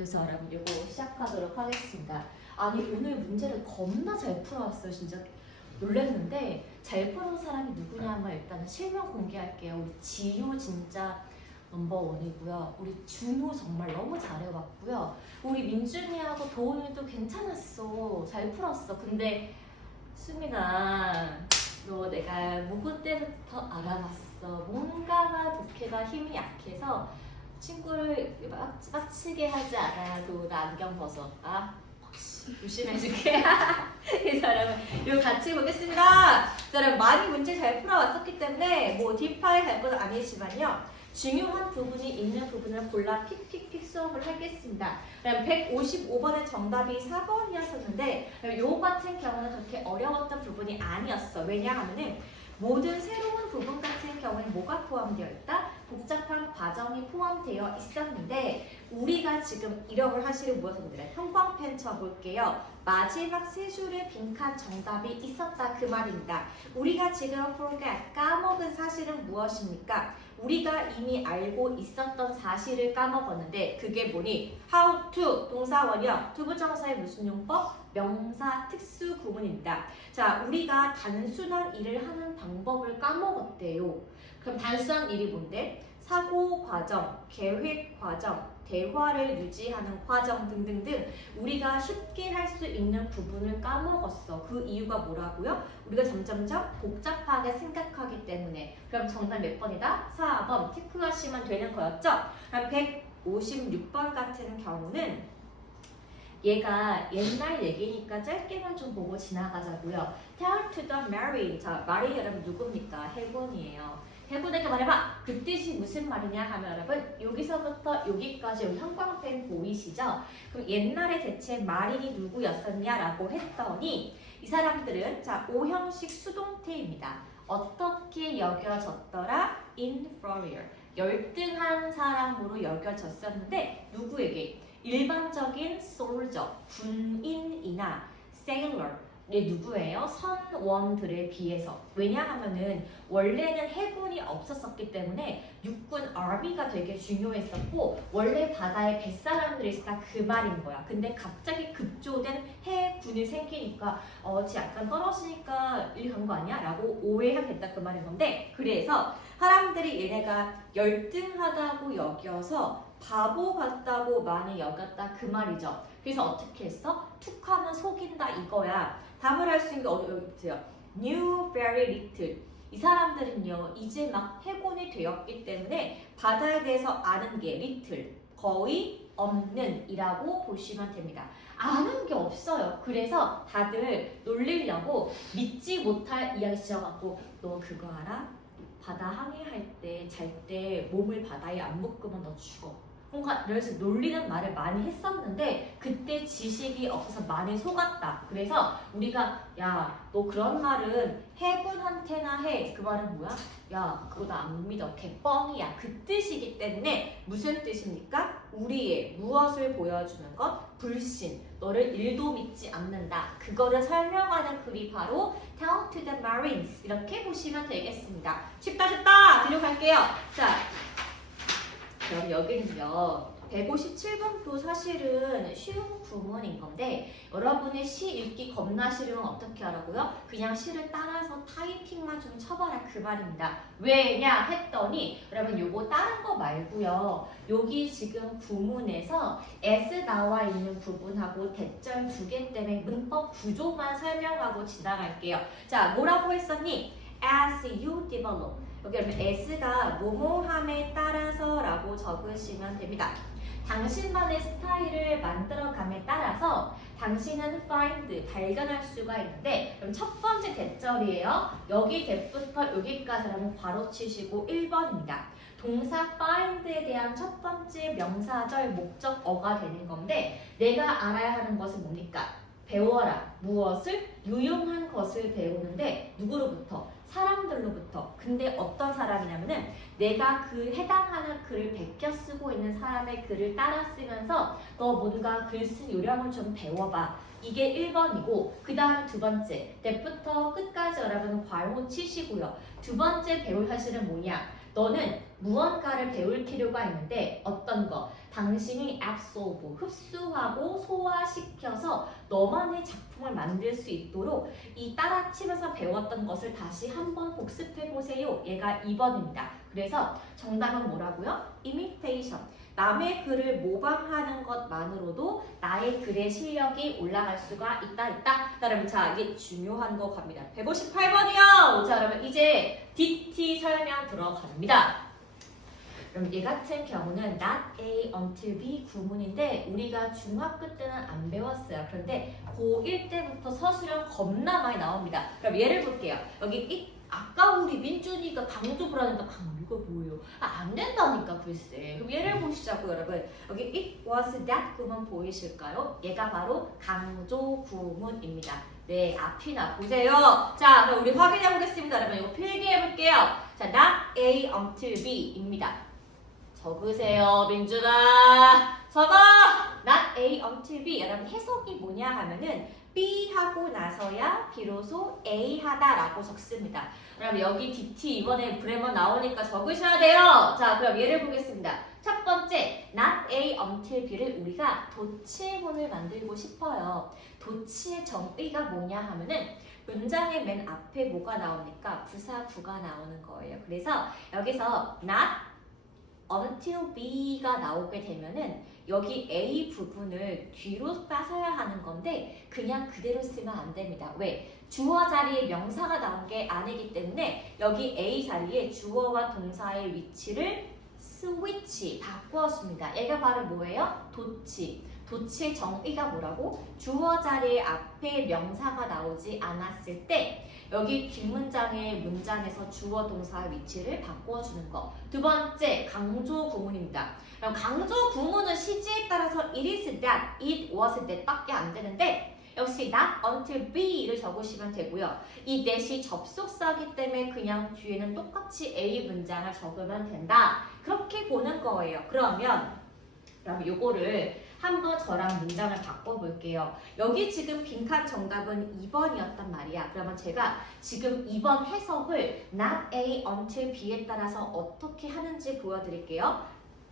그래서 여러분 이거 시작하도록 하겠습니다. 아니 오늘 문제를 겁나 잘 풀어왔어요. 진짜 놀랐는데 잘 풀은 사람이 누구냐 하면 일단 실명 공개할게요. 우리 지효 진짜 넘버원이고요. 우리 준호 정말 너무 잘해왔고요. 우리 민준이하고 도훈이도 괜찮았어. 잘 풀었어. 근데 수민아 너 내가 모고 때부터 알아봤어. 뭔가가 독해가 힘이 약해서 친구를 빡치게 하지 않아도 나 안경 벗어. 혹시 조심해줄게. 그래서 여러분 이거 같이 보겠습니다. 자, 여러분 많이 문제 잘 풀어왔었기 때문에 뭐 딥하게 갈 건 아니지만요. 중요한 부분이 있는 부분을 골라 픽픽픽 수업을 하겠습니다. 그럼 155번의 정답이 4번이었었는데 요 같은 경우는 그렇게 어려웠던 부분이 아니었어. 왜냐하면은 모든 새로운 부분 같은 경우에 뭐가 포함되어 있다? 복잡한 과정이 포함되어 있었는데 우리가 지금 이력을 하시는 무엇인데 형광펜 쳐볼게요. 마지막 세 줄의 빈칸 정답이 있었다 그 말입니다. 우리가 지금 forget 까먹은 사실은 무엇입니까? 우리가 이미 알고 있었던 사실을 까먹었는데 그게 뭐니? how to 동사원형 투부정사의 무슨 용법? 명사 특수 구문입니다. 자, 우리가 단순한 일을 하는 방법을 까먹었대요. 그럼 단순한 일이 뭔데? 사고 과정, 계획 과정, 대화를 유지하는 과정 등등등 우리가 쉽게 할 수 있는 부분을 까먹었어. 그 이유가 뭐라고요? 우리가 점점점 복잡하게 생각하기 때문에. 그럼 정답 몇 번이다? 4번 체크하시면 되는 거였죠? 그럼 156번 같은 경우는 얘가 옛날 얘기니까 짧게만 좀 보고 지나가자고요. Tell to the Marine. 자, 마린 여러분 누굽니까? 해군이에요. 해군에게 말해봐. 그 뜻이 무슨 말이냐 하면 여러분 여기서부터 여기까지 여기 형광펜 보이시죠? 그럼 옛날에 대체 마린이 누구였었냐라고 했더니 이 사람들은 자 5형식 수동태입니다. 어떻게 여겨졌더라? Inferior. 열등한 사람으로 여겨졌었는데 누구에게? 일반적인 soldier, 군인이나 sailor 누구예요? 선원들에 비해서. 왜냐하면은 원래는 해군이 없었었기 때문에 육군 army가 되게 중요했었고 원래 바다에 뱃사람들이 있었다 그 말인 거야. 근데 갑자기 급조된 해군이 생기니까 지 약간 떨어지니까 일 간 거 아니야? 라고 오해하겠다 그 말인 건데 그래서 사람들이 얘네가 열등하다고 여겨서 바보 같다고 많이 여겼다 그 말이죠. 그래서 어떻게 했어? 툭하면 속인다 이거야. 답을 할 수 있는 게 어디 있어요? Knew very little. 이 사람들은요 이제 막 해군이 되었기 때문에 바다에 대해서 아는 게 little 거의 없는 이라고 보시면 됩니다. 아는 게 없어요. 그래서 다들 놀리려고 믿지 못할 이야기 시작하고 너 그거 알아? 바다 항해할 때 잘 때 몸을 바다에 안 묶으면 너 죽어. 뭔가 그래서 놀리는 말을 많이 했었는데 그때 지식이 없어서 많이 속았다. 그래서 우리가 야 너 그런 말은 해군한테나 해. 그 말은 뭐야? 야 그거 나 안 믿어. 개뻥이야. 그 뜻이기 때문에 무슨 뜻입니까? 우리의 무엇을 보여주는 것? 불신. 너를 일도 믿지 않는다. 그거를 설명하는 글이 바로 Tell to the Marines 이렇게 보시면 되겠습니다. 쉽다 쉽다. 뒤로 갈게요. 자. 그럼 여기는요 157번도 사실은 쉬운 구문인 건데 여러분의 시 읽기 겁나 싫으면 어떻게 하라고요? 그냥 시를 따라서 타이핑만 좀 쳐봐라 그 말입니다. 왜냐 했더니 여러분 요거 다른 거 말고요 여기 지금 구문에서 as 나와 있는 부분하고 대절 두 개 때문에 문법 구조만 설명하고 지나갈게요. 자 뭐라고 했었니? As you develop 여기 여러분 as가 뭐뭐함에 따라서 라고 적으시면 됩니다. 당신만의 스타일을 만들어감에 따라서 당신은 find, 발견할 수가 있는데 그럼 첫 번째 대절이에요. 여기 대부터 여기까지라면 바로 치시고 1번입니다. 동사 find에 대한 첫 번째 명사절 목적어가 되는 건데 내가 알아야 하는 것은 뭡니까? 배워라. 무엇을? 유용한 것을 배우는데 누구로부터? 사람들로부터. 근데 어떤 사람이냐면은 내가 그 해당하는 글을 베껴 쓰고 있는 사람의 글을 따라 쓰면서 너 뭔가 글쓴 요령을 좀 배워봐. 이게 1번이고 그 다음 두 번째 때부터 끝까지 여러분 괄호 치시고요. 두 번째 배울 사실은 뭐냐? 너는 무언가를 배울 필요가 있는데 어떤 거? 당신이 absorb, 흡수하고 소화시켜서 너만의 작품을 만들 수 있도록 이 따라치면서 배웠던 것을 다시 한번 복습해보세요. 얘가 2번입니다. 그래서 정답은 뭐라고요? imitation. 남의 글을 모방하는 것만으로도 나의 글의 실력이 올라갈 수가 있다. 자, 여러분, 자, 이게 중요한 거 갑니다. 158번이요. 자, 그러면 이제 DT 설명 들어갑니다. 그럼 얘 같은 경우는 not A until B 구문인데 우리가 중학교 때는 안 배웠어요. 그런데 고1 때부터 서술형 겁나 많이 나옵니다. 그럼 예를 볼게요. 여기 아까 우리 민준이가 강조 불하니까 강조가 뭐예요? 안 된다니까 글쎄. 그럼 예를 보시자고요, 여러분. 여기 it was that 구문 보이실까요? 얘가 바로 강조 구문입니다. 네, 앞이나 보세요. 자, 그럼 우리 확인해 보겠습니다. 여러분, 이거 필기해 볼게요. 자, not A until B입니다. 적으세요, 민준아. 적어! not A until B. 여러분, 해석이 뭐냐 하면은 B 하고 나서야 비로소 A 하다라고 적습니다. 그럼 여기 DT 이번에 브레머 나오니까 적으셔야 돼요. 자, 그럼 예를 보겠습니다. 첫 번째, not A until B를 우리가 도치문을 만들고 싶어요. 도치의 정의가 뭐냐 하면은 문장의 맨 앞에 뭐가 나오니까 부사 부가 나오는 거예요. 그래서 여기서 not until B가 나오게 되면은 여기 A 부분을 뒤로 빠서야 하는 건데 그냥 그대로 쓰면 안 됩니다. 왜? 주어 자리에 명사가 나온 게 아니기 때문에 여기 A 자리에 주어와 동사의 위치를 스위치 바꾸었습니다. 얘가 바로 뭐예요? 도치. 도치의 정의가 뭐라고? 주어 자리에 앞에 명사가 나오지 않았을 때 여기 뒷문장의 문장에서 주어 동사의 위치를 바꿔주는 거. 두 번째, 강조 구문입니다. 그럼 강조 구문은 시제에 따라서 it is that, it was that 밖에 안 되는데 역시 not until B를 적으시면 되고요. 이 that이 접속사기 때문에 그냥 뒤에는 똑같이 A 문장을 적으면 된다. 그렇게 보는 거예요. 그러면 요거를 한번 저랑 문장을 바꿔볼게요. 여기 지금 빈칸 정답은 2번이었단 말이야. 그러면 제가 지금 2번 해석을 not A until B에 따라서 어떻게 하는지 보여드릴게요.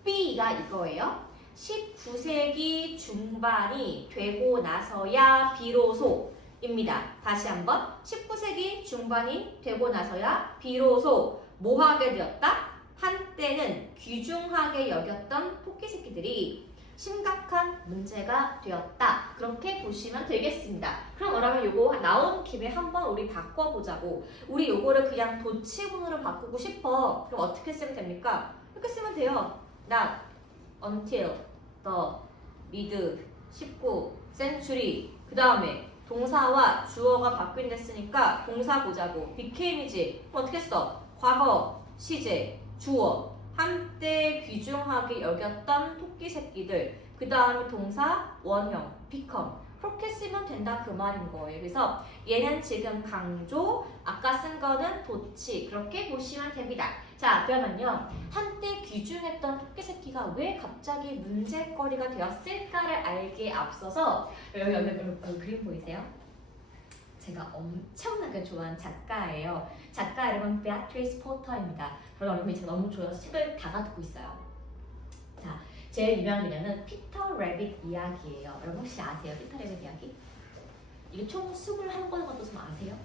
B가 이거예요. 19세기 중반이 되고 나서야 비로소입니다. 다시 한번 19세기 중반이 되고 나서야 비로소 뭐 하게 되었다? 한때는 귀중하게 여겼던 토끼새끼들이 심각한 문제가 되었다. 그렇게 보시면 되겠습니다. 그럼 여러분 요거 나온 김에 한번 우리 바꿔보자고. 우리 요거를 그냥 도치문으로 바꾸고 싶어. 그럼 어떻게 쓰면 됩니까? 이렇게 쓰면 돼요. Not until the mid 19century. 그 다음에 동사와 주어가 바뀐댔으니까 동사 보자고. became이지. 그럼 어떻게 써? 과거, 시제, 주어. 한때 귀중하게 여겼던 토끼 새끼들. 그 다음에 동사, 원형, become. 그렇게 쓰면 된다 그 말인 거예요. 그래서 얘는 지금 강조, 아까 쓴 거는 도치. 그렇게 보시면 됩니다. 자, 그러면요. 한때 귀중했던 토끼 새끼가 왜 갑자기 문제거리가 되었을까를 알기에 앞서서 여기 그림 보이세요? 제가 엄청나게 좋아하는 작가예요. 작가 이름은 베아트리스 포터입니다. 여러분 제가 너무 좋아서 책을 다 갖고 있어요. 자, 제일 유명한 분야는 피터 레빗 이야기예요. 여러분 혹시 아세요? 피터 레빗 이야기? 이게 총 21권 것도 좀 아세요?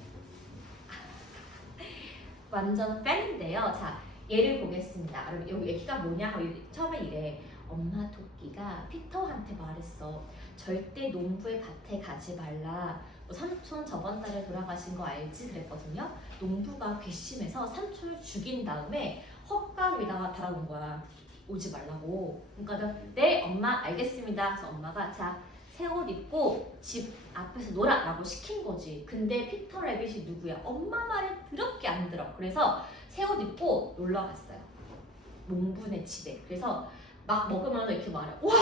완전 팬인데요. 자, 예를 보겠습니다. 여러분 여기 얘기가 뭐냐? 처음에 이래. 엄마 토끼가 피터한테 말했어. 절대 농부의 밭에 가지 말라. 삼촌 저번 달에 돌아가신 거 알지? 그랬거든요. 농부가 괘씸해서 삼촌을 죽인 다음에 헛강 위다가 달아놓은 거야. 오지 말라고. 그러니까 네 엄마 알겠습니다. 그래서 엄마가 자 새 옷 입고 집 앞에서 놀아 라고 시킨 거지. 근데 피터 레빗이 누구야? 엄마 말을 더럽게 안 들어. 그래서 새 옷 입고 놀러 갔어요. 농부네 집에. 그래서 막 먹으면 이렇게 말해. 와!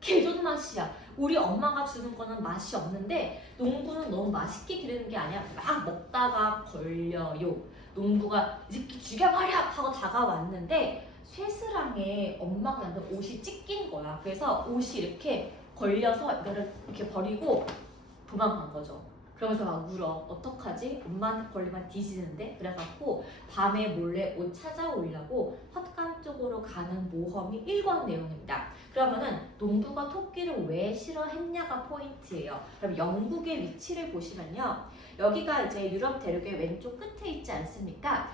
개존 맛이야. 우리 엄마가 주는 거는 맛이 없는데 농부는 너무 맛있게 기르는 게 아니야. 막 먹다가 걸려요. 농부가 이 새끼 죽여버려! 하고 다가왔는데 쇠스랑에 엄마가 만든 옷이 찢긴 거야. 그래서 옷이 이렇게 걸려서 이거를 이렇게 버리고 도망간 거죠. 그러면서 막 울어. 어떡하지? 엄마한테 걸리면 뒤지는데? 그래갖고 밤에 몰래 옷 찾아오려고 헛간 쪽으로 가는 모험이 1권 내용입니다. 그러면은 농부가 토끼를 왜 싫어했냐가 포인트예요. 그럼 영국의 위치를 보시면요. 여기가 이제 유럽 대륙의 왼쪽 끝에 있지 않습니까?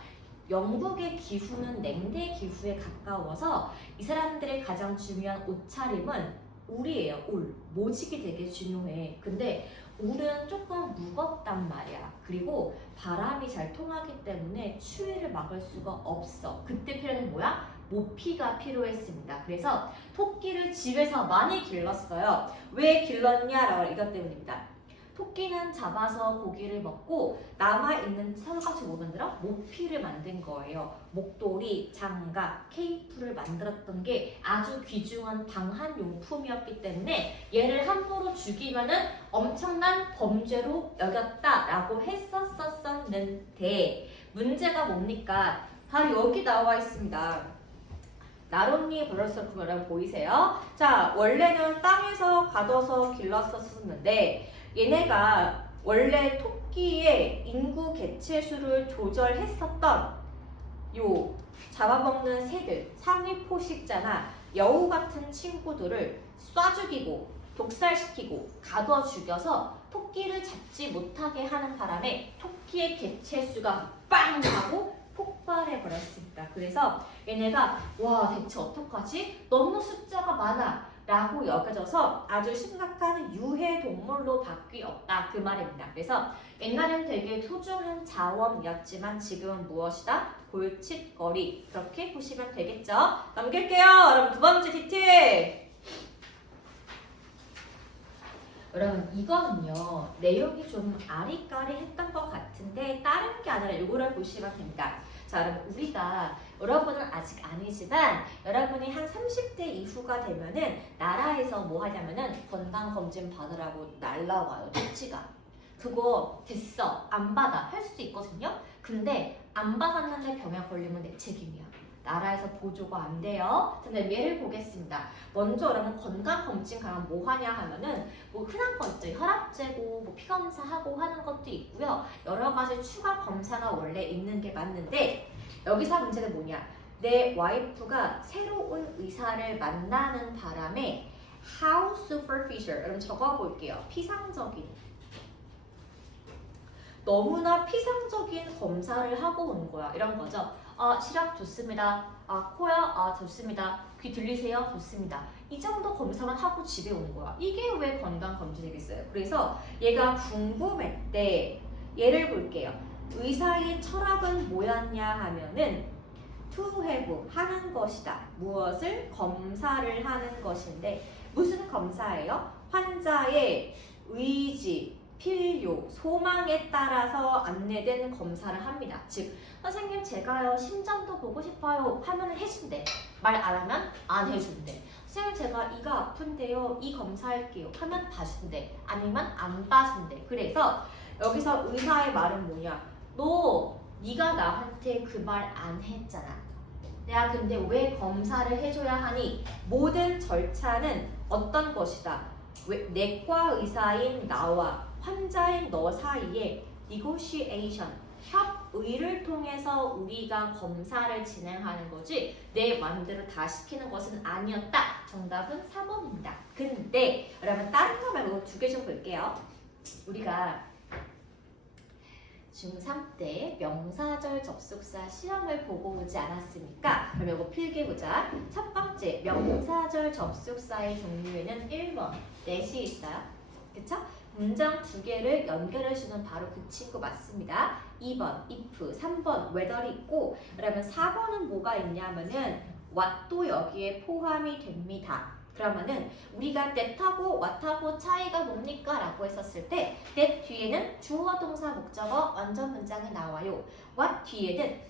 영국의 기후는 냉대 기후에 가까워서 이 사람들의 가장 중요한 옷차림은 울이에요. 울. 모직이 되게 중요해. 근데 울은 조금 무겁단 말이야. 그리고 바람이 잘 통하기 때문에 추위를 막을 수가 없어. 그때 필요한 뭐야? 모피가 필요했습니다. 그래서 토끼를 집에서 많이 길렀어요. 왜 길렀냐라고 이것 때문입니다. 토끼는 잡아서 고기를 먹고 남아있는 설같이 뭐 만들어? 모피를 만든 거예요. 목도리, 장갑, 케이프를 만들었던 게 아주 귀중한 방한용품이었기 때문에 얘를 함부로 죽이면은 엄청난 범죄로 여겼다라고 했었었는데 문제가 뭡니까? 바로 여기 나와 있습니다. 나뭇잎 버렸을 여러분 보이세요? 자, 원래는 땅에서 가둬서 길렀었는데 얘네가 원래 토끼의 인구 개체수를 조절했었던 요 잡아먹는 새들, 상위 포식자나 여우 같은 친구들을 쏴 죽이고 독살시키고 가둬 죽여서 토끼를 잡지 못하게 하는 바람에 토끼의 개체수가 빵 하고 폭발해 버렸습니다. 그래서 얘네가 와 대체 어떡하지? 너무 숫자가 많아 라고 여겨져서 아주 심각한 유해 동물로 바뀌었다 그 말입니다. 그래서 옛날엔 되게 소중한 자원이었지만 지금은 무엇이다? 골칫거리 그렇게 보시면 되겠죠? 넘길게요. 여러분 두 번째 디테일. 여러분 이거는요 내용이 좀 아리까리했던 것 같은데 다른 게 아니라 이거를 보시면 됩니다. 자 여러분 우리가 여러분은 아직 아니지만 여러분이 한 30대 이후가 되면은 나라에서 뭐 하냐면은 건강검진 받으라고 날라와요. 조치가. 그거 됐어 안 받아 할 수 있거든요. 근데 안 받았는데 병에 걸리면 내 책임이야. 나라에서 보조가 안 돼요. 근데 예를 보겠습니다. 먼저 여러분 건강검진 가면 뭐 하냐 하면은 뭐 흔한 거 있죠. 혈압 재고 뭐 피검사하고 하는 것도 있고요. 여러 가지 추가 검사가 원래 있는 게 맞는데 여기서 문제는 뭐냐. 내 와이프가 새로운 의사를 만나는 바람에 how superficial 여러분 적어볼게요. 피상적인 너무나 피상적인 검사를 하고 온 거야. 이런 거죠. 시력 좋습니다. 코요? 좋습니다. 귀 들리세요? 좋습니다. 이 정도 검사만 하고 집에 온 거야. 이게 왜 건강검진이겠어요? 그래서 얘가 궁금했대. 예를 볼게요. 의사의 철학은 뭐였냐 하면은 to have 하는 것이다. 무엇을? 검사를 하는 것인데 무슨 검사예요? 환자의 의지, 필요, 소망에 따라서 안내된 검사를 합니다. 즉 선생님 제가요 심장도 보고 싶어요 하면 해준대. 말 안 하면 안 해준대. 선생님 제가 이가 아픈데요 이 검사할게요 하면 봐준대. 아니면 안 봐준대. 그래서 여기서 의사의 말은 뭐냐. 네가 나한테 그 말 안 했잖아. 내가 근데 왜 검사를 해줘야 하니? 모든 절차는 어떤 것이다. 내과 의사인 나와 환자인 너 사이에 negotiation, 협의를 통해서 우리가 검사를 진행하는 거지 내 마음대로 다 시키는 것은 아니었다. 정답은 4번입니다. 근데 여러분 다른 거 말고 두 개 좀 볼게요. 우리가 중3 때 명사절 접속사 시험을 보고 오지 않았습니까? 그럼 이거 필기보자. 첫 번째 명사절 접속사의 종류에는 1번 that이 있어요. 그쵸? 문장 두 개를 연결해주는 바로 그 친구 맞습니다. 2번 if, 3번 whether이 있고 그러면 4번은 뭐가 있냐면은 what도 여기에 포함이 됩니다. 그러면은 우리가 that하고 what하고 차이가 뭡니까? 라고 했었을 때 that 뒤에는 주어, 동사, 목적어 완전 문장이 나와요. what 뒤에는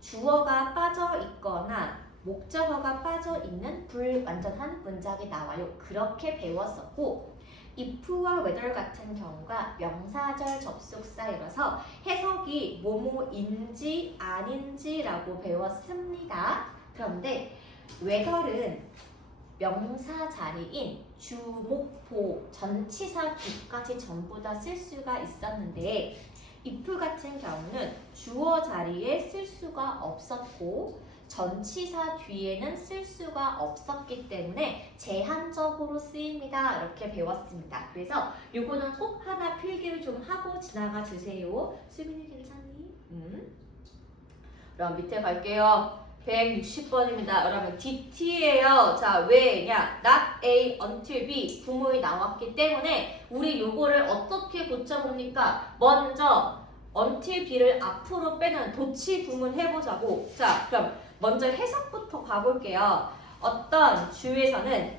주어가 빠져 있거나 목적어가 빠져 있는 불완전한 문장이 나와요. 그렇게 배웠었고 if와 whether 같은 경우가 명사절 접속사이라서 해석이 뭐뭐인지 아닌지라고 배웠습니다. 그런데 whether은 명사 자리인 주, 목, 보, 전치사 뒤까지 전부 다 쓸 수가 있었는데 if 같은 경우는 주어 자리에 쓸 수가 없었고 전치사 뒤에는 쓸 수가 없었기 때문에 제한적으로 쓰입니다. 이렇게 배웠습니다. 그래서 요거는 꼭 하나 필기를 좀 하고 지나가 주세요. 수빈이 괜찮니? 그럼 밑에 갈게요. 160번입니다. 여러분 DT예요. 자, 왜냐? Not A until B 구문이 나왔기 때문에 우리 요거를 어떻게 고쳐봅니까? 먼저 until B를 앞으로 빼는 도치 구문 해보자고. 자, 그럼 먼저 해석부터 가볼게요. 어떤 주에서는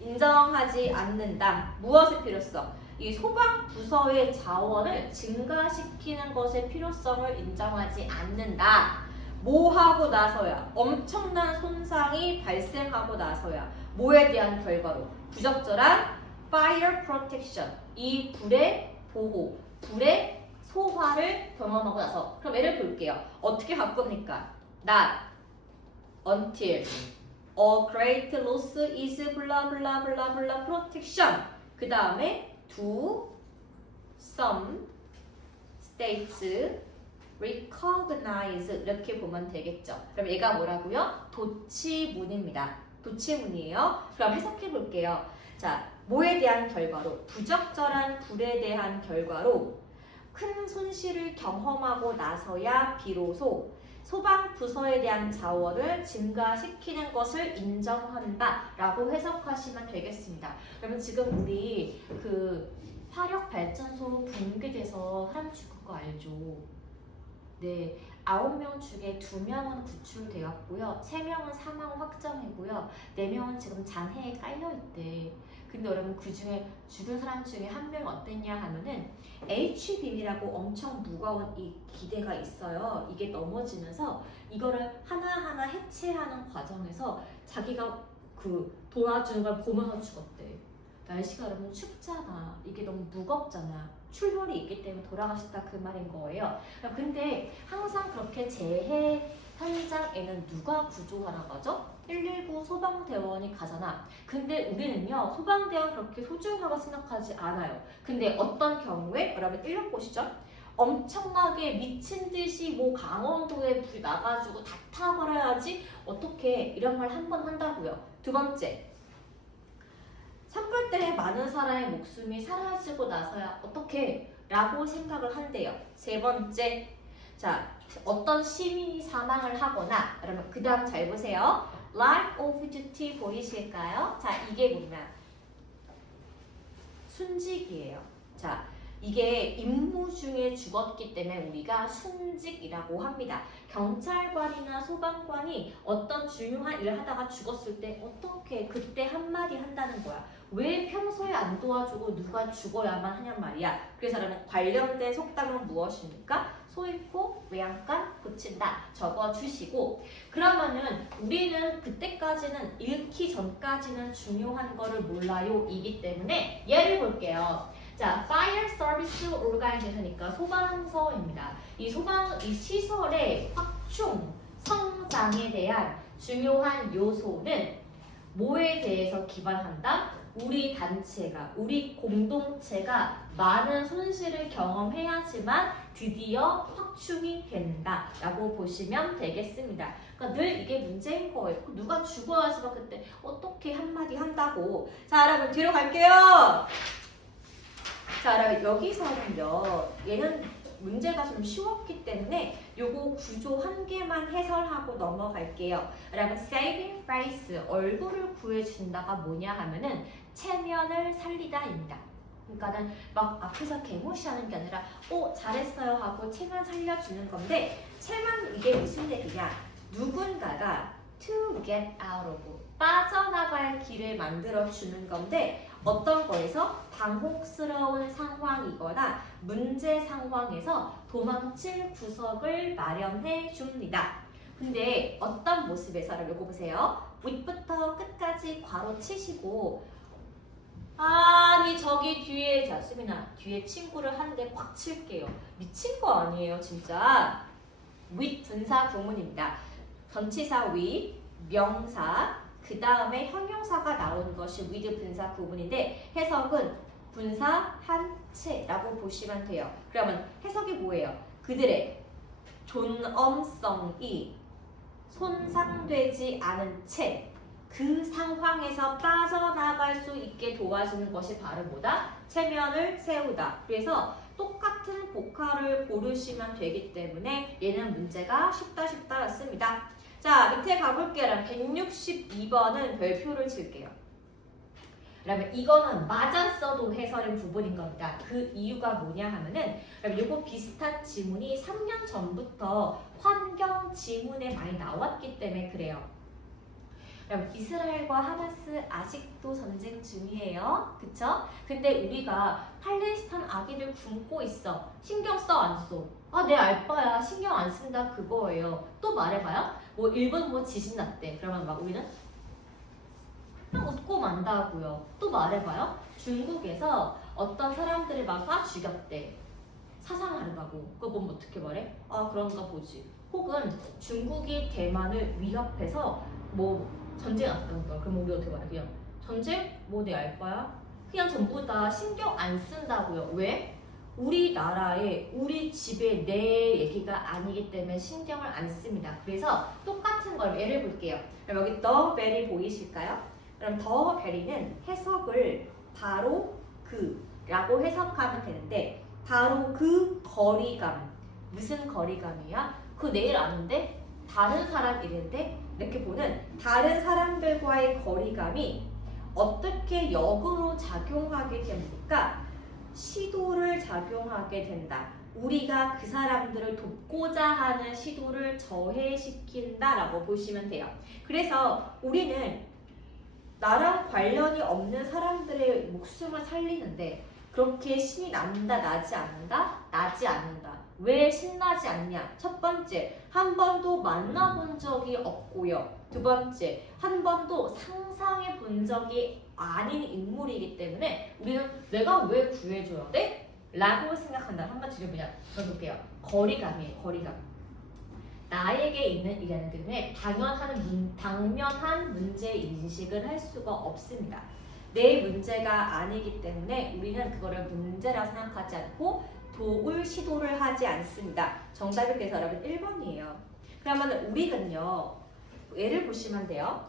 인정하지 않는다. 무엇의 필요성? 이 소방 부서의 자원을 증가시키는 것의 필요성을 인정하지 않는다. 뭐 하고 나서야? 엄청난 손상이 발생하고 나서야. 뭐에 대한 결과로? 부적절한 fire protection. 이 불의 보호, 불의 소화를 경험하고 나서. 그럼 예를 볼게요. 어떻게 바꿉니까? Not until a great loss is blah blah blah blah protection. 그 다음에 to some states recognize 이렇게 보면 되겠죠. 그럼 얘가 뭐라고요? 도치문입니다. 도치문이에요. 그럼 해석해 볼게요. 자, 뭐에 대한 결과로? 부적절한 불에 대한 결과로 큰 손실을 경험하고 나서야 비로소 소방 부서에 대한 자원을 증가시키는 것을 인정한다 라고 해석하시면 되겠습니다. 그러면 지금 우리 그 화력 발전소 붕괴돼서 사람 죽은 거 알죠? 네, 9명 중에 2명은 구출되었고요. 3명은 사망 확정이고요. 4명은 지금 잔해에 깔려있대. 근데 여러분 그 중에 죽은 사람 중에 한 명이 어땠냐 하면은 HBM이라고 엄청 무거운 이 기대가 있어요. 이게 넘어지면서 이거를 하나하나 해체하는 과정에서 자기가 그 도와주는 걸 보면서 죽었대. 날씨가 여러분 춥잖아. 이게 너무 무겁잖아. 출혈이 있기 때문에 돌아가셨다 그 말인 거예요. 근데 항상 그렇게 재해 현장에는 누가 구조하러 가죠? 119 소방대원이 가잖아. 근데 우리는요 소방대원 그렇게 소중하고 생각하지 않아요. 근데 어떤 경우에 여러분 1번 보시죠. 엄청나게 미친 듯이 뭐 강원도에 불이 나가지고 다 타버려야지 어떻게 이런 말 한 번 한다고요. 두 번째, 산불 때문에 많은 사람의 목숨이 사라지고 나서야 어떻게 라고 생각을 한대요. 세 번째, 자 어떤 시민이 사망을 하거나 그러면 그 다음 잘 보세요. Line of duty 보이실까요? 자 이게 뭐냐? 순직이에요. 자 이게 임무 중에 죽었기 때문에 우리가 순직이라고 합니다. 경찰관이나 소방관이 어떤 중요한 일을 하다가 죽었을 때 어떻게 그때 한마디 한다는 거야. 왜 평소에 안 도와주고 누가 죽어야만 하냔 말이야. 그래서 관련된 속담은 무엇입니까? 소잃고 외양간 고친다. 적어주시고 그러면은 우리는 그때까지는 잃기 전까지는 중요한 거를 몰라요 이기 때문에 예를 볼게요. 자, Fire Service Organization이니까 소방서입니다. 이 시설의 확충, 성장에 대한 중요한 요소는 뭐에 대해서 기반한다? 우리 단체가, 우리 공동체가 많은 손실을 경험해야지만 드디어 확충이 된다 라고 보시면 되겠습니다. 그러니까 늘 이게 문제인 거예요. 누가 죽어야지만 그때 어떻게 한마디 한다고. 자, 여러분 뒤로 갈게요. 자, 여러분 여기서는요. 얘는 문제가 좀 쉬웠기 때문에 요거 구조 한 개만 해설하고 넘어갈게요. 여러분 saving face, 얼굴을 구해준다가 뭐냐 하면은 체면을 살리다입니다. 그러니까는 막 앞에서 개무시하는 게 아니라 잘했어요 하고 체면 살려주는 건데 체면 이게 무슨 얘기냐? 누군가가 to get out of, 빠져나갈 길을 만들어주는 건데 어떤 거에서 당혹스러운 상황이거나 문제 상황에서 도망칠 구석을 마련해 줍니다. 근데 어떤 모습에서를 요거 보세요. 윗부터 끝까지 괄호 치시고 아니 저기 뒤에 자 수민아 뒤에 친구를 한 대 꽉 칠게요. 미친 거 아니에요 진짜. 윗 분사 구문입니다. 전치사 윗, 명사, 그 다음에 형용사가 나오는 것이 with 분사 구문인데 해석은 분사한 채라고 보시면 돼요. 그러면 해석이 뭐예요? 그들의 존엄성이 손상되지 않은 채 그 상황에서 빠져나갈 수 있게 도와주는 것이 바로 뭐다? 체면을 세우다. 그래서 똑같은 보컬을 고르시면 되기 때문에 얘는 문제가 쉽다였습니다. 자, 밑에 가볼게요. 162번은 별표를 칠게요. 그러면 이거는 맞았어도 해설인 부분인 겁니다. 그 이유가 뭐냐 하면은 이거 비슷한 지문이 3년 전부터 환경 지문에 많이 나왔기 때문에 그래요. 그럼 이스라엘과 하마스 아직도 전쟁 중이에요. 그쵸? 근데 우리가 팔레스타인 아기들 굶고 있어. 신경 써, 안 써? 아, 내 알바야. 신경 안 쓴다. 그거예요. 또 말해봐요. 뭐 일본 뭐 지진 났대. 그러면 막 우리는 그냥 웃고 만다고요. 또 말해봐요. 중국에서 어떤 사람들을 막 쏴 죽였대. 사상하려고. 그거 보면 어떻게 말해? 아, 그런가 보지. 혹은 중국이 대만을 위협해서 뭐 전쟁 났다는 거야. 그럼 우리 어떻게 말해? 그냥 전쟁? 뭐 내 알바야? 그냥 전부 다 신경 안 쓴다고요. 왜? 우리나라에 우리 집에 내 얘기가 아니기 때문에 신경을 안 씁니다. 그래서 똑같은 걸 예를 볼게요. 그럼 여기 the very 보이실까요? 그럼 the very는 해석을 바로 그라고 해석하면 되는데 바로 그 거리감. 무슨 거리감이야? 그 내일 아는데 다른 사람 이랬는데 이렇게 보는 다른 사람들과의 거리감이 어떻게 역으로 작용하게 됩니까? 시도를 작용하게 된다. 우리가 그 사람들을 돕고자 하는 시도를 저해시킨다라고 보시면 돼요. 그래서 우리는 나랑 관련이 없는 사람들의 목숨을 살리는데 그렇게 신이 난다, 나지 않는다? 나지 않는다. 왜 신나지 않냐? 첫 번째, 한 번도 만나본 적이 없고요. 두 번째, 한 번도 상상해 본 적이 아닌 인물이기 때문에 우리는 내가 왜 구해줘야 돼? 라고 생각한다. 한번 들어보자. 들어볼게요. 거리감이에요. 거리감. 나에게 있는 일이라는 때문에 당면한 문제 인식을 할 수가 없습니다. 내 문제가 아니기 때문에 우리는 그거를 문제라 생각하지 않고 도울 시도를 하지 않습니다. 정답이 그래서 여러분 1번이에요. 그러면 우리는요. 예를 보시면 돼요.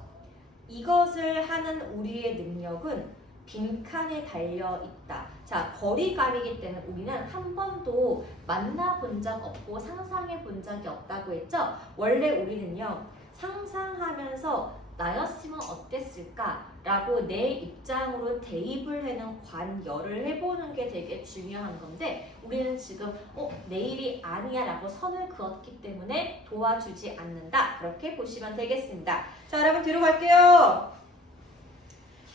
이것을 하는 우리의 능력은 빈칸에 달려 있다. 자, 거리감이기 때문에 우리는 한 번도 만나본 적 없고 상상해 본 적이 없다고 했죠? 원래 우리는요. 상상하면서 나였으면 어땠을까? 라고 내 입장으로 대입을 해는 관여를 해보는 게 되게 중요한 건데 우리는 지금 내일이 아니야 라고 선을 그었기 때문에 도와주지 않는다. 그렇게 보시면 되겠습니다. 자, 여러분 뒤로 갈게요.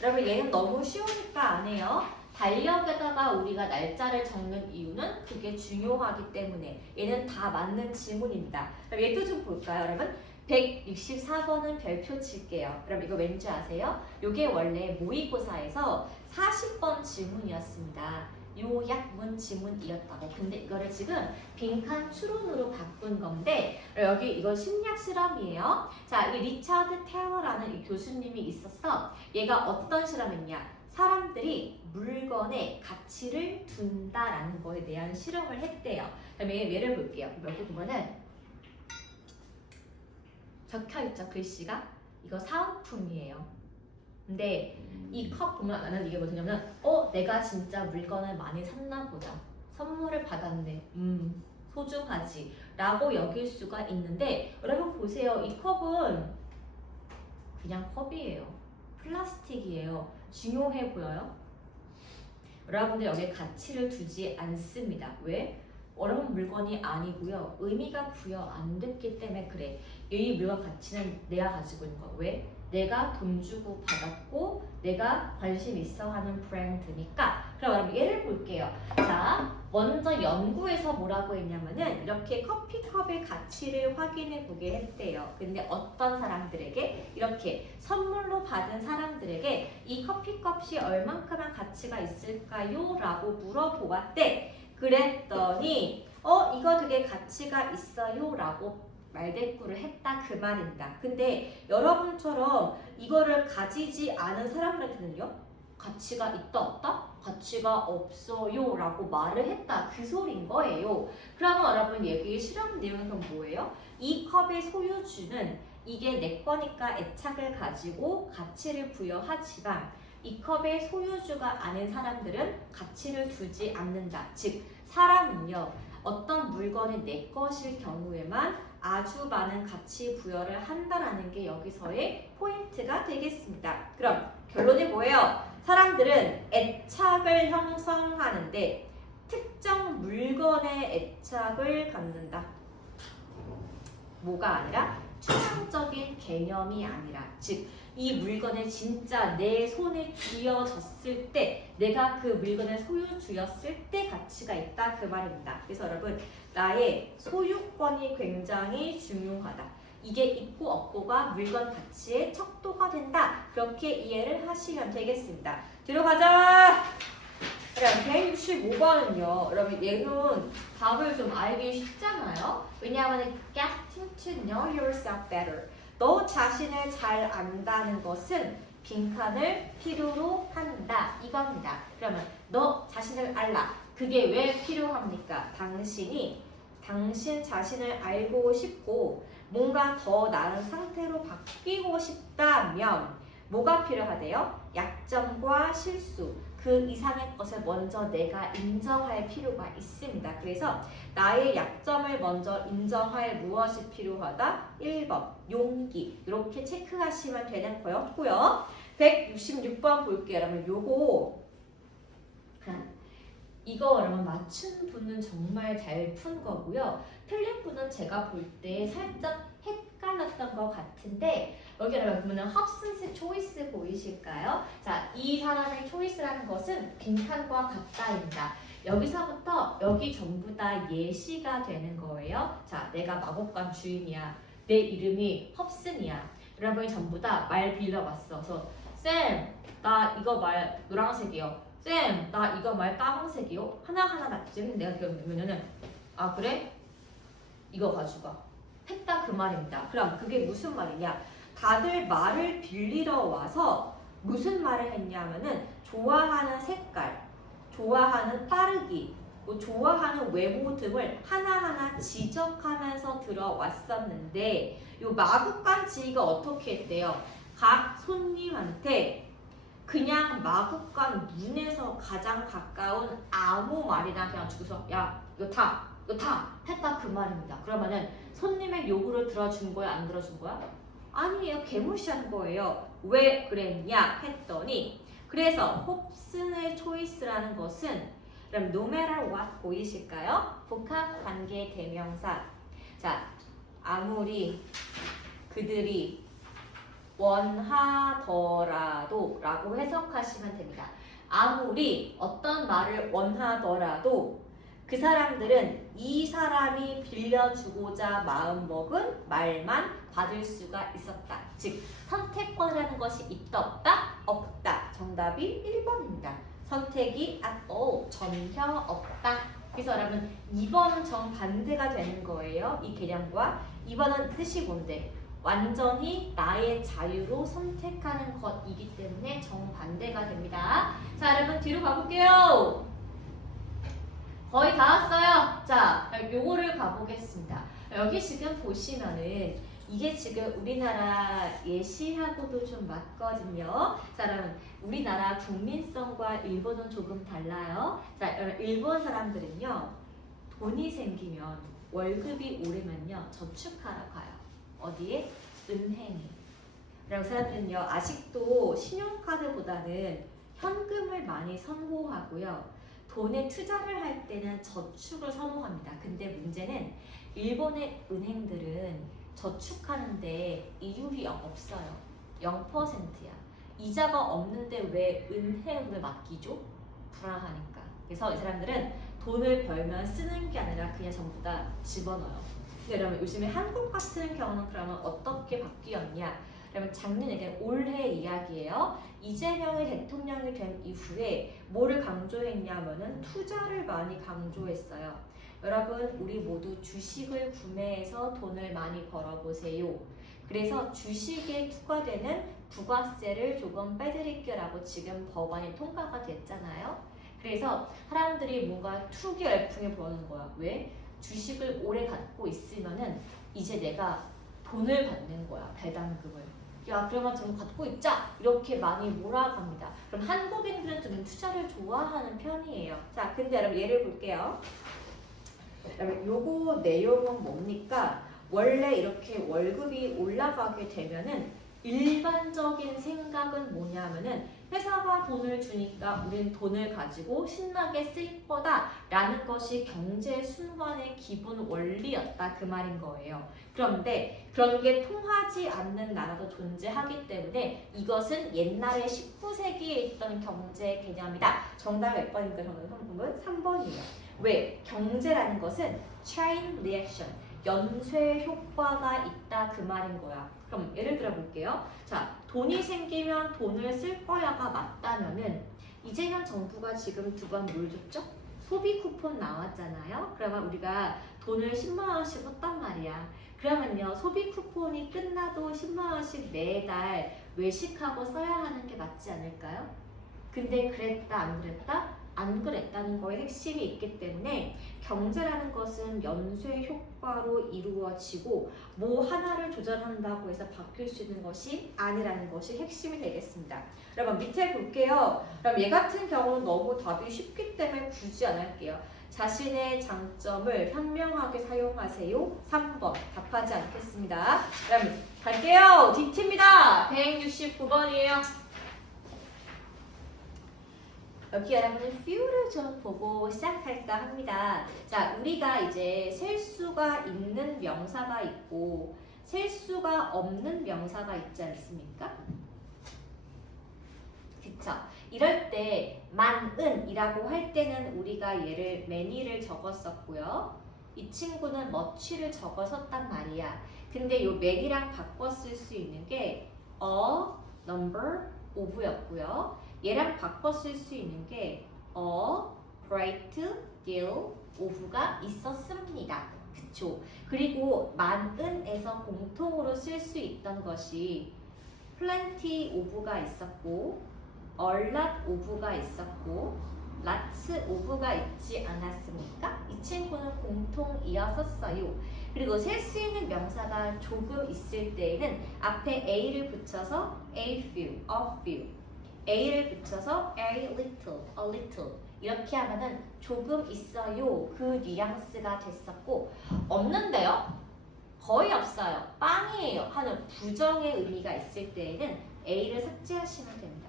여러분 얘는 너무 쉬우니까 안 해요. 달력에다가 우리가 날짜를 적는 이유는 그게 중요하기 때문에 얘는 다 맞는 지문입니다. 그럼 얘도 좀 볼까요, 여러분? 164번은 별표 칠게요. 그럼 이거 왠지 아세요? 이게 원래 모의고사에서 40번 지문이었습니다. 요약문 지문이었다고. 근데 이거를 지금 빈칸 추론으로 바꾼 건데 여기 이거 심리학 실험이에요. 자, 이 리차드 테일러라는 이 교수님이 있었어. 얘가 어떤 실험했냐? 사람들이 물건에 가치를 둔다라는 거에 대한 실험을 했대요. 그다음에 예를 볼게요. 여기 보면은 적혀있죠, 글씨가. 이거 사은품이에요. 근데 이 컵 보면 나는 이게 뭐냐면 내가 진짜 물건을 많이 샀나 보다. 선물을 받았네. 소중하지. 라고 여길 수가 있는데 여러분 보세요. 이 컵은 그냥 컵이에요. 플라스틱이에요. 중요해 보여요? 여러분들 여기에 가치를 두지 않습니다. 왜? 여러분 물건이 아니고요. 의미가 부여 안 됐기 때문에 그래. 이 물건 가치는 내가 가지고 있는 거. 왜? 내가 돈 주고 받았고 내가 관심 있어 하는 브랜드니까. 그럼 여러분 예를 볼게요. 자, 먼저 연구에서 뭐라고 했냐면은 이렇게 커피컵의 가치를 확인해 보게 했대요. 근데 어떤 사람들에게 이렇게 선물로 받은 사람들에게 이 커피컵이 얼만큼의 가치가 있을까요? 라고 물어보았대. 그랬더니 이거 되게 가치가 있어요 라고 말대꾸를 했다 그 말입니다. 근데 여러분처럼 이거를 가지지 않은 사람들한테는요, 가치가 있다 없다? 가치가 없어요 라고 말을 했다 그 소리인 거예요. 그러면 여러분 여기 실험 내용은 그럼 뭐예요? 이 컵의 소유주는 이게 내 거니까 애착을 가지고 가치를 부여하지만 이 컵의 소유주가 아닌 사람들은 가치를 두지 않는다. 즉 사람은요, 어떤 물건이 내 것일 경우에만 아주 많은 가치 부여를 한다라는 게 여기서의 포인트가 되겠습니다. 그럼 결론이 뭐예요? 사람들은 애착을 형성하는데 특정 물건에 애착을 갖는다. 뭐가 아니라 추상적인 개념이 아니라, 즉 이 물건에 진짜 내 손에 쥐어졌을 때, 내가 그 물건의 소유주였을 때 가치가 있다 그 말입니다. 그래서 여러분, 나의 소유권이 굉장히 중요하다. 이게 있고 없고가 물건 가치의 척도가 된다. 그렇게 이해를 하시면 되겠습니다. 들어가자. 그럼 165번은요. 여러분 얘는 답을 좀 알기 쉽잖아요. 왜냐하면 getting to know yourself better. 너 자신을 잘 안다는 것은 빈칸을 필요로 한다. 이겁니다. 그러면 너 자신을 알라. 그게 왜 필요합니까? 당신이 당신 자신을 알고 싶고 뭔가 더 나은 상태로 바뀌고 싶다면 뭐가 필요하대요? 약점과 실수, 그 이상의 것을 먼저 내가 인정할 필요가 있습니다. 그래서 나의 약점을 먼저 인정할 무엇이 필요하다? 1번 용기, 이렇게 체크하시면 되는 거였고요. 166번 볼게요. 여러분 요거 이거 여러분 맞춘 분은 정말 잘 푼 거고요. 틀린 분은 제가 볼 때 살짝 헷갈렸던 것 같은데, 여기 여러분 보면 홉슨스 초이스 보이실까요? 자, 이 사람의 초이스라는 것은 빈칸과 같다입니다. 여기서부터 여기 전부 다 예시가 되는 거예요. 자, 내가 마법관 주인이야. 내 이름이 홉슨이야. 여러분이 전부 다 말 빌려왔어. 그래서 쌤, 나 이거 말 노란색이요. 쌤, 나 이거 말 까만색이요. 하나하나 낫지. 내가 기억내면은 아 그래? 이거 가져가. 했다 그 말입니다. 그럼 그게 무슨 말이냐? 다들 말을 빌리러 와서 무슨 말을 했냐면은 좋아하는 색깔, 좋아하는 빠르기, 뭐 좋아하는 외모 등을 하나하나 지적하면서 들어왔었는데 요 마구간 지휘가 어떻게 했대요? 각 손님한테 그냥 마구간 문에서 가장 가까운 아무 말이나 그냥 주고서 야 이거 타 했다 그 말입니다. 그러면은 손님의 요구를 들어준 거야 안 들어준 거야? 아니에요. 개무시한 거예요. 왜 그랬냐 했더니, 그래서 홉슨의 초이스라는 것은 그럼 no matter what 보이실까요? 복합 관계 대명사. 자, 아무리 그들이 원하더라도 라고 해석하시면 됩니다. 아무리 어떤 말을 원하더라도 그 사람들은 이 사람이 빌려주고자 마음먹은 말만 받을 수가 있었다. 즉 선택권이라는 것이 있다 없다? 없다. 정답이 1번입니다. 선택이 at all, 전혀 없다. 그래서 여러분 2번은 정반대가 되는 거예요. 이 개념과 2번은 뜻이 뭔데? 완전히 나의 자유로 선택하는 것이기 때문에 정반대가 됩니다. 자, 여러분 뒤로 가볼게요. 거의 다 왔어요. 자, 요거를 가보겠습니다. 여기 지금 보시면은 이게 지금 우리나라 예시하고도 좀 맞거든요. 자, 여러분 우리나라 국민성과 일본은 조금 달라요. 자, 여러분 일본 사람들은요, 돈이 생기면 월급이 오르면요 저축하러 가요. 어디에? 은행에. 그리고 사람들은요 아직도 신용카드보다는 현금을 많이 선호하고요. 돈에 투자를 할 때는 저축을 선호합니다. 근데 문제는 일본의 은행들은 저축하는데 이율이 없어요. 0%야. 이자가 없는데 왜 은행을 맡기죠? 불안하니까. 그래서 이 사람들은 돈을 벌면 쓰는 게 아니라 그냥 전부 다 집어넣어요. 그러면 요즘에 한국 같은 경우는 그러면 어떻게 바뀌었냐? 그러면 작년에 올해 이야기예요. 이재명이 대통령이 된 이후에 뭐를 강조했냐면은 투자를 많이 강조했어요. 여러분 우리 모두 주식을 구매해서 돈을 많이 벌어보세요. 그래서 주식에 투과되는 부가세를 조금 빼드릴게요 라고 지금 법안이 통과가 됐잖아요. 그래서 사람들이 뭔가 투기 열풍이 보는 거야. 왜? 주식을 오래 갖고 있으면은 이제 내가 돈을 받는 거야. 배당금을. 야 그러면 좀 갖고 있자 이렇게 많이 몰아갑니다. 그럼 한국인들은 좀 투자를 좋아하는 편이에요. 자 근데 여러분 예를 볼게요. 여러분 요거 내용은 뭡니까? 원래 이렇게 월급이 올라가게 되면은 일반적인 생각은 뭐냐면은 회사가 돈을 주니까 우린 돈을 가지고 신나게 쓸 거다 라는 것이 경제 순환의 기본 원리였다 그 말인 거예요. 그런데 그런 게 통하지 않는 나라도 존재하기 때문에 이것은 옛날에 19세기에 있던 경제 개념이다. 정답 몇 번입니까? 정답은 3번이에요. 왜? 경제라는 것은 chain reaction, 연쇄 효과가 있다 그 말인 거야. 그럼 예를 들어 볼게요. 자, 돈이 생기면 돈을 쓸 거야가 맞다면은 이재명 정부가 지금 2번 뭘 줬죠? 소비 쿠폰 나왔잖아요. 그러면 우리가 돈을 10만 원씩 썼단 말이야. 그러면요, 소비 쿠폰이 끝나도 10만 원씩 매달 외식하고 써야 하는 게 맞지 않을까요? 근데 그랬다 안 그랬다? 안 그랬다는 거에 핵심이 있기 때문에 경제라는 것은 연쇄 효과로 이루어지고 뭐 하나를 조절한다고 해서 바뀔 수 있는 것이 아니라는 것이 핵심이 되겠습니다. 여러분 밑에 볼게요. 그럼 얘 같은 경우는 너무 답이 쉽기 때문에 굳이 안 할게요. 자신의 장점을 현명하게 사용하세요. 3번 답하지 않겠습니다. 그럼 갈게요. D팀입니다. 169번이에요. 여기 여러분은 view를 좀 보고 시작할까 합니다. 자, 우리가 이제 셀 수가 있는 명사가 있고 셀 수가 없는 명사가 있지 않습니까? 그쵸? 이럴 때 만은이라고 할 때는 우리가 얘를 many를 적었었고요. 이 친구는 much를 적었었단 말이야. 근데 요 many랑 바꿔 쓸 수 있는 게 a number of였고요. 얘랑 바꿔 쓸 수 있는 게 a great deal of가 있었습니다. 그쵸? 그리고 만은에서 공통으로 쓸 수 있던 것이 plenty of가 있었고 a lot of가 있었고 lots of가 있지 않았습니까? 이 친구는 공통이었었어요. 그리고 셀 수 있는 명사가 조금 있을 때에는 앞에 a를 붙여서 a few, a few a를 붙여서 a little, a little 이렇게 하면은 조금 있어요 그 뉘앙스가 됐었고 없는데요? 거의 없어요. 빵이에요 하는 부정의 의미가 있을 때에는 a를 삭제하시면 됩니다.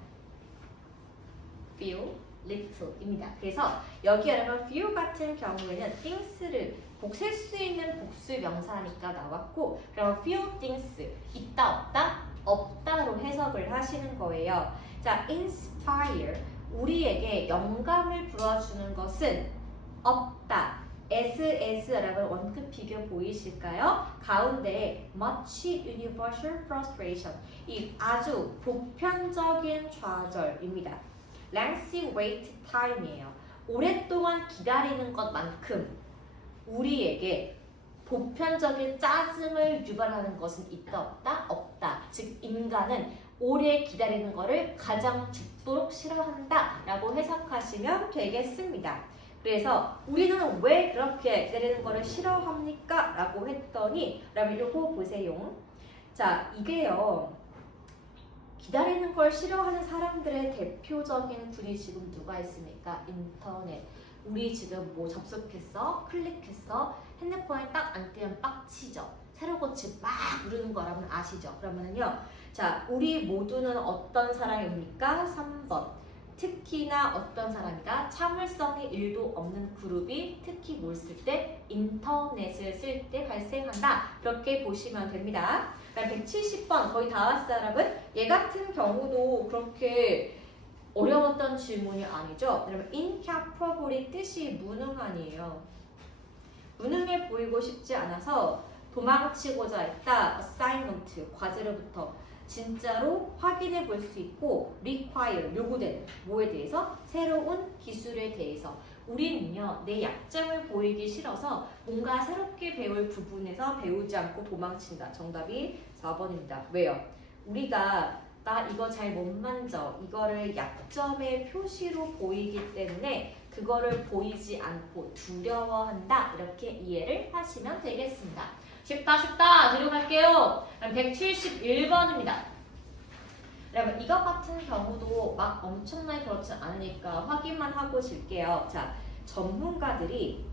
few, little입니다. 그래서 여기 여러분 few 같은 경우에는 things를 셀 수 있는 복수 명사니까 나왔고 그럼 few things 있다 없다? 없다로 해석을 하시는 거예요. 자, inspire 우리에게 영감을 불어주는 것은 없다. SS라는 원급 비교 보이실까요? 가운데 much universal frustration 이 아주 보편적인 좌절입니다. lengthy wait time이에요. 오랫동안 기다리는 것만큼 우리에게 보편적인 짜증을 유발하는 것은 있다 없다? 없다. 즉 인간은 오래 기다리는 것을 가장 죽도록 싫어한다 라고 해석하시면 되겠습니다. 그래서 우리는 왜 그렇게 기다리는 것을 싫어합니까? 라고 했더니 여러분 이거 보세요. 자 이게요. 기다리는 걸 싫어하는 사람들의 대표적인 분이 지금 누가 있습니까? 인터넷. 우리 지금 뭐 접속했어? 클릭했어? 핸드폰에 딱 안 뜨면 빡치죠? 새로 고치 막 누르는 거라면 아시죠? 그러면은요. 자, 우리 모두는 어떤 사람입니까? 3번. 특히나 어떤 사람이다? 참을성이 1도 없는 그룹이 특히 뭘 쓸 때? 인터넷을 쓸 때 발생한다. 그렇게 보시면 됩니다. 170번 거의 다 왔어요, 여러분. 얘 같은 경우도 그렇게 어려웠던 질문이 아니죠. 여러분, incapable이 뜻이 무능한이에요. 무능해 보이고 싶지 않아서 도망치고자 했다. assignment, 과제로부터 진짜로 확인해 볼 수 있고 require, 요구되는 뭐에 대해서? 새로운 기술에 대해서 우리는요, 내 약점을 보이기 싫어서 뭔가 새롭게 배울 부분에서 배우지 않고 도망친다. 정답이 4번입니다. 왜요? 우리가 나 이거 잘 못 만져. 이거를 약점의 표시로 보이기 때문에 그거를 보이지 않고 두려워한다. 이렇게 이해를 하시면 되겠습니다. 쉽다 쉽다. 들어갈게요. 171번입니다. 여러분 이것 같은 경우도 막 엄청나게 그렇지 않으니까 확인만 하고 질게요. 자, 전문가들이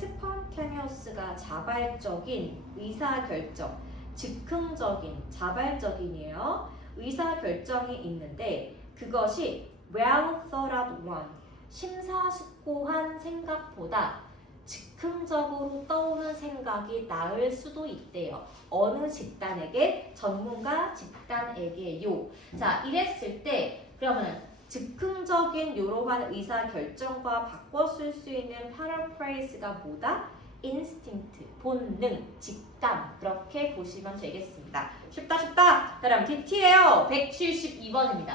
스폰테니어스가 자발적인 의사결정, 즉흥적인 자발적인이에요. 의사결정이 있는데 그것이 well thought out one, 심사숙고한 생각보다 즉흥적으로 떠오르는 생각이 나을 수도 있대요. 어느 집단에게? 전문가 집단에게요. 자, 이랬을 때 그러면 즉흥적인 이러한 의사결정과 바꿔 쓸 수 있는 paraphras가 뭐다? instinct, 본능, 직감 그렇게 보시면 되겠습니다. 쉽다 쉽다. 그럼 DT예요. 172번입니다.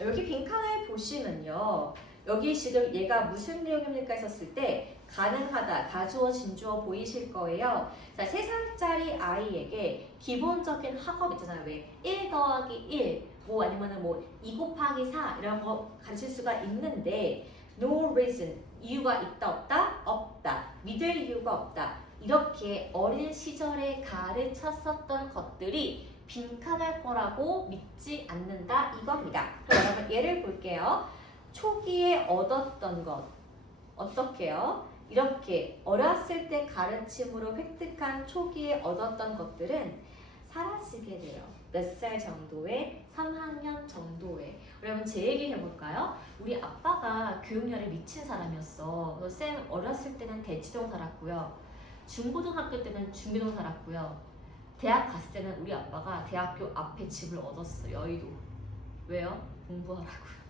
여기 빈칸을 보시면요. 여기 지금 얘가 무슨 내용입니까 했었을 때 가능하다, 가주어, 진주어 보이실 거예요. 자, 3살짜리 아이에게 기본적인 학업 있잖아요. 왜? 1 더하기 1, 뭐 아니면은 뭐 2 곱하기 4 이런 거 가르칠 수가 있는데 no reason, 이유가 있다 없다? 없다. 믿을 이유가 없다. 이렇게 어린 시절에 가르쳤었던 것들이 빈칸할 거라고 믿지 않는다 이겁니다. 그럼 여러분 예를 볼게요. 초기에 얻었던 것 어떻게요? 이렇게 어렸을 때 가르침으로 획득한 초기에 얻었던 것들은 사라지게 돼요. 몇 살 정도에? 3학년 정도에. 여러분 제 얘기 해볼까요? 우리 아빠가 교육열에 미친 사람이었어. 쌤 어렸을 때는 대치동 살았고요. 중고등학교 때는 중계동 살았고요. 대학 갔을 때는 우리 아빠가 대학교 앞에 집을 얻었어. 여의도. 왜요? 공부하라고요.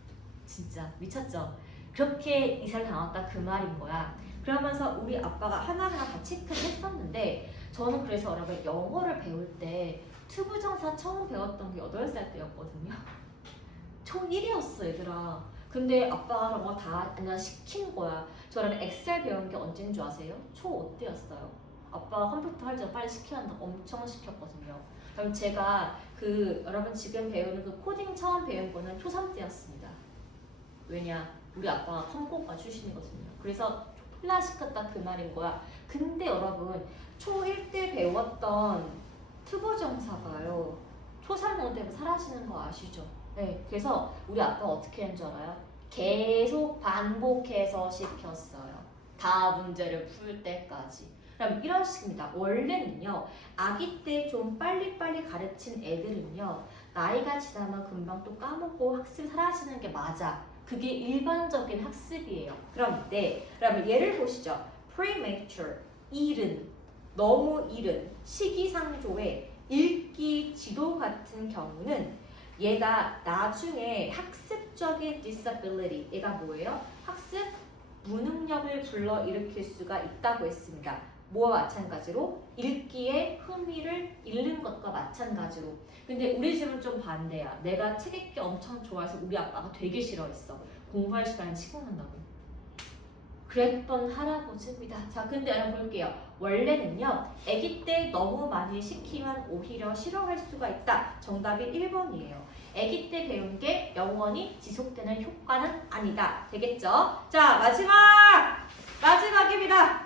진짜 미쳤죠? 그렇게 이사를 당했다 그 말인 거야. 그러면서 우리 아빠가 하나하나 다 체크를 했었는데 저는 그래서 여러분 영어를 배울 때 투부정사 처음 배웠던 게 8살 때였거든요. 초1이었어 얘들아. 근데 아빠가 그런 거 다 그냥 시킨 거야. 저는 엑셀 배운 게 언제인 줄 아세요? 초5 때였어요. 아빠가 컴퓨터 할 줄 빨리 시켜야 한다고 엄청 시켰거든요. 그럼 제가 여러분 지금 배우는 그 코딩 처음 배운 거는 초3 때였습니다. 왜냐? 우리 아빠가 컴고과 출신이거든요. 그래서 졸라 시켰다 그 말인 거야. 근데 여러분 초1 때 배웠던 투부정사가요. 초3 되면 사라지는 거 아시죠? 네. 그래서 우리 아빠가 어떻게 했는 줄 알아요? 계속 반복해서 시켰어요. 다 문제를 풀 때까지. 그럼 이런 식입니다. 원래는요. 아기 때 좀 빨리빨리 가르친 애들은요. 나이가 지나면 금방 또 까먹고 학습 사라지는 게 맞아. 그게 일반적인 학습이에요. 그러면 예를 보시죠. premature, 이른, 너무 이른, 시기상조의 읽기 지도 같은 경우는 얘가 나중에 학습적인 disability, 얘가 뭐예요? 학습 무능력을 불러일으킬 수가 있다고 했습니다. 뭐와 마찬가지로? 읽기에 흥미를 잃는 것과 마찬가지로. 근데 우리 집은 좀 반대야. 내가 책 읽기 엄청 좋아해서 우리 아빠가 되게 싫어했어. 공부할 시간에 시간난다고. 그랬던 할아버지입니다. 자, 근데 여러분 볼게요. 원래는요. 아기 때 너무 많이 시키면 오히려 싫어할 수가 있다. 정답이 1번이에요. 아기 때 배운 게 영원히 지속되는 효과는 아니다. 되겠죠? 자, 마지막입니다.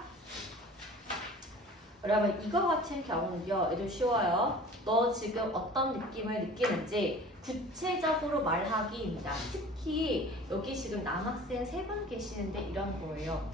여러분 이거 같은 경우는요. 애들 쉬워요. 너 지금 어떤 느낌을 느끼는지 구체적으로 말하기입니다. 특히 여기 지금 남학생 3분 계시는데 이런 거예요.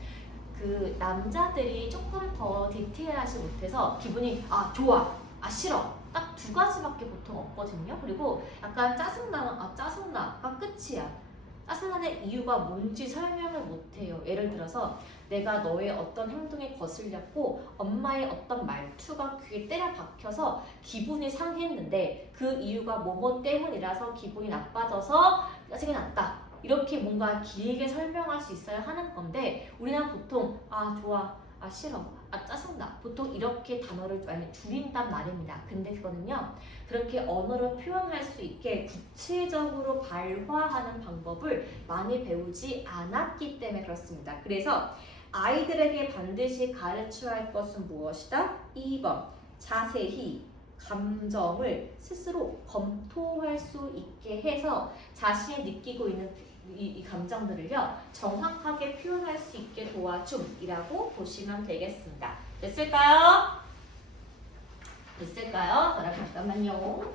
그 남자들이 조금 더 디테일하지 못해서 기분이 좋아, 싫어 딱 2가지밖에 보통 없거든요. 그리고 약간 짜증나면 짜증나가 끝이야. 짜증나는 이유가 뭔지 설명을 못해요. 예를 들어서 내가 너의 어떤 행동에 거슬렸고 엄마의 어떤 말투가 귀에 때려 박혀서 기분이 상했는데 그 이유가 뭐뭐 때문이라서 기분이 나빠져서 짜증이 났다. 이렇게 뭔가 길게 설명할 수 있어야 하는 건데 우리는 보통 좋아, 싫어, 아 짜증나. 보통 이렇게 단어를 많이 줄인단 말입니다. 근데 그거는요. 그렇게 언어로 표현할 수 있게 구체적으로 발화하는 방법을 많이 배우지 않았기 때문에 그렇습니다. 그래서 아이들에게 반드시 가르쳐야 할 것은 무엇이다? 2번. 자세히 감정을 스스로 검토할 수 있게 해서 자신이 느끼고 있는 이 감정들을요 정확하게 표현할 수 있게 도와줌이라고 보시면 되겠습니다. 됐을까요? 됐을까요? 잠깐만요.